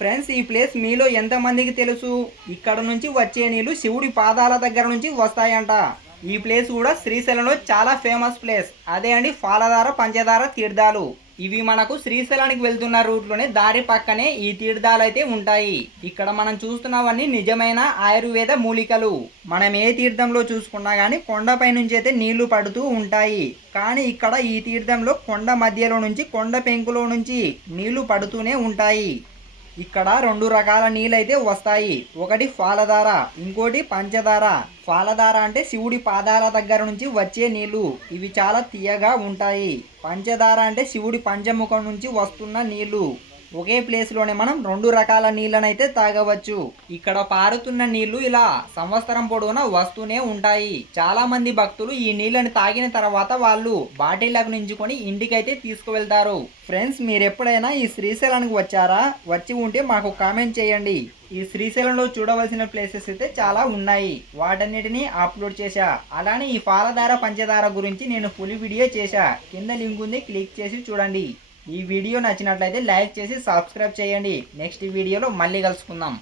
Friends, ఈ place మీలో ఎంతమందికి తెలుసు? ఇక్కడ నుంచి వచ్చే నీళ్లు శివుడి పాదాల దగ్గర నుంచి వస్తాయంట. ఈ ప్లేస్ కూడా శ్రీశైలంలో చాలా ఫేమస్ ప్లేస్. అదే అండి పాలధార పంచదార తీర్థాలు. ఇవి మనకు శ్రీశైలానికి వెళ్తున్న రూట్లోనే దారి పక్కనే ఈ తీర్థాలు అయితే ఉంటాయి. ఇక్కడ మనం చూస్తున్నవన్నీ నిజమైన ఆయుర్వేద మూలికలు. మనం ఏ తీర్థంలో చూసుకున్నా కానీ కొండపై నుంచి అయితే నీళ్లు పడుతూ ఉంటాయి. కానీ ఇక్కడ ఈ తీర్థంలో కొండ మధ్యలో నుంచి కొండ పెంకులో నుంచి నీళ్లు పడుతూనే ఉంటాయి. ఇక్కడ రెండు రకాల నీళ్ళైతే వస్తాయి. ఒకటి పాలధార, ఇంకోటి పంచదార. పాలధార అంటే శివుడి పాదాల దగ్గర నుంచి వచ్చే నీళ్లు. ఇవి చాలా తీయగా ఉంటాయి. పంచదార అంటే శివుడి పంచముఖం నుంచి వస్తున్న నీళ్లు. ఒకే ప్లేస్లోనే మనం రెండు రకాల నీళ్ళనైతే తాగవచ్చు. ఇక్కడ పారుతున్న నీళ్లు ఇలా సంవత్సరం పొడవునా వస్తూనే ఉంటాయి. చాలా మంది భక్తులు ఈ నీళ్ళని తాగిన తర్వాత వాళ్ళు బాటిళ్లకు నించుకొని ఇంటికైతే తీసుకువెళ్తారు. ఫ్రెండ్స్, మీరు ఎప్పుడైనా ఈ శ్రీశైలానికి వచ్చారా? వచ్చి ఉంటే మాకు కామెంట్ చేయండి. ఈ శ్రీశైలంలో చూడవలసిన ప్లేసెస్ అయితే చాలా ఉన్నాయి. వాటన్నిటిని అప్లోడ్ చేశా. అలానే ఈ పాలధార పంచదార గురించి నేను ఫుల్ వీడియో చేశా. కింద లింక్ ఉంది, క్లిక్ చేసి చూడండి. ఈ వీడియో నచ్చినట్లయితే లైక్ చేసి సబ్స్క్రైబ్ చేయండి. నెక్స్ట్ వీడియోలో మళ్ళీ కలుసుకుందాం.